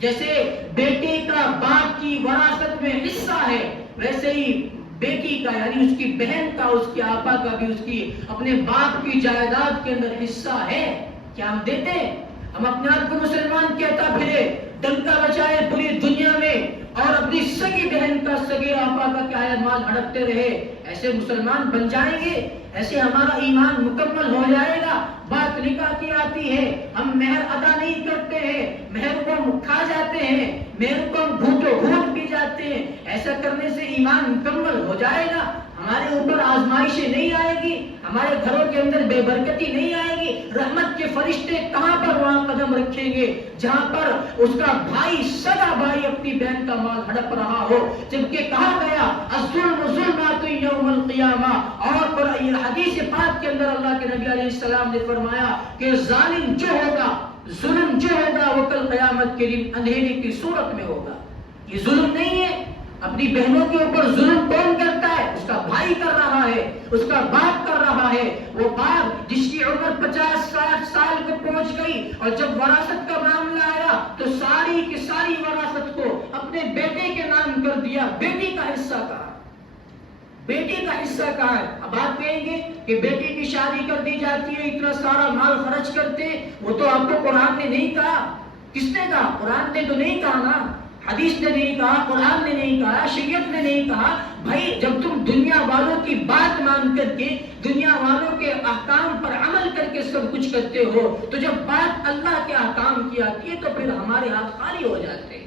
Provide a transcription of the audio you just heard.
جیسے بیٹے کا باپ کی وراثت میں حصہ ہے، ویسے ہی بیٹی کا یعنی اس کی بہن کا، اس کے آپا کا بھی اس کی اپنے باپ کی جائیداد کے اندر حصہ ہے۔ کیا ہم دیتے ہیں؟ ہم اپنے آپ کو مسلمان کہتا پھرے، ڈنکا بچائے پوری دنیا میں، اور اپنی سگی بہن کا، سگے آپا کا کیا ہے مال ہڑپتے رہے؟ ایسے مسلمان بن جائیں گے؟ ایسے ہمارا ایمان مکمل ہو جائے گا؟ بات نکاح کی آتی ہے، ہم مہر ادا نہیں کرتے ہیں، مہر کو ہم کھا جاتے ہیں، مہر کو ہم گھونٹو گھونٹ پی جاتے ہیں، ایسا کرنے سے ایمان مکمل ہو جائے گا؟ ہمارے اوپر آزمائشیں نہیں آئے گی، ہمارے گھروں کے اندر بے برکتی نہیں آئے گی؟ رحمت کے فرشتے کہاں پر وہاں قدم رکھیں گے جہاں پر اس کا بھائی، سگا بھائی اپنی بہن کا مال ہڑپ رہا ہو، جبکہ کہا گیا الظلم ظلمات یوم القیامہ، اور حدیث پاک کے اندر اللہ کے نبی علیہ السلام نے فرمایا کہ ظالم جو ہوگا، ظلم جو ہوگا وہ کل قیامت کے دن اندھیرے کی صورت میں ہوگا۔ یہ ظلم نہیں ہے؟ اپنی بہنوں کے اوپر ظلم کون کرتا ہے؟ اس کا بھائی کر رہا ہے، اس کا باپ کر رہا ہے۔ وہ باپ جس کی عمر 50-60 سال کو پہنچ گئی، اور جب وراثت کا معاملہ آیا تو ساری کی ساری وراثت کو اپنے بیٹے کے نام کر دیا۔ بیٹی کا حصہ کہاں؟ بیٹی کا حصہ کہاں ہے؟ اب آپ کہیں گے کہ بیٹی کی شادی کر دی جاتی ہے، اتنا سارا مال خرچ کرتے، وہ تو آپ کو قرآن نے نہیں کہا۔ کس نے کہا؟ قرآن نے تو نہیں کہا نا، حدیث نے نہیں کہا، قرآن نے نہیں کہا، شریعت نے نہیں کہا۔ بھائی جب تم دنیا والوں کی بات مان کر کے، دنیا والوں کے احکام پر عمل کر کے سب کچھ کرتے ہو، تو جب بات اللہ کے احکام کی آتی ہے تو پھر ہمارے ہاتھ خالی ہو جاتے ہیں۔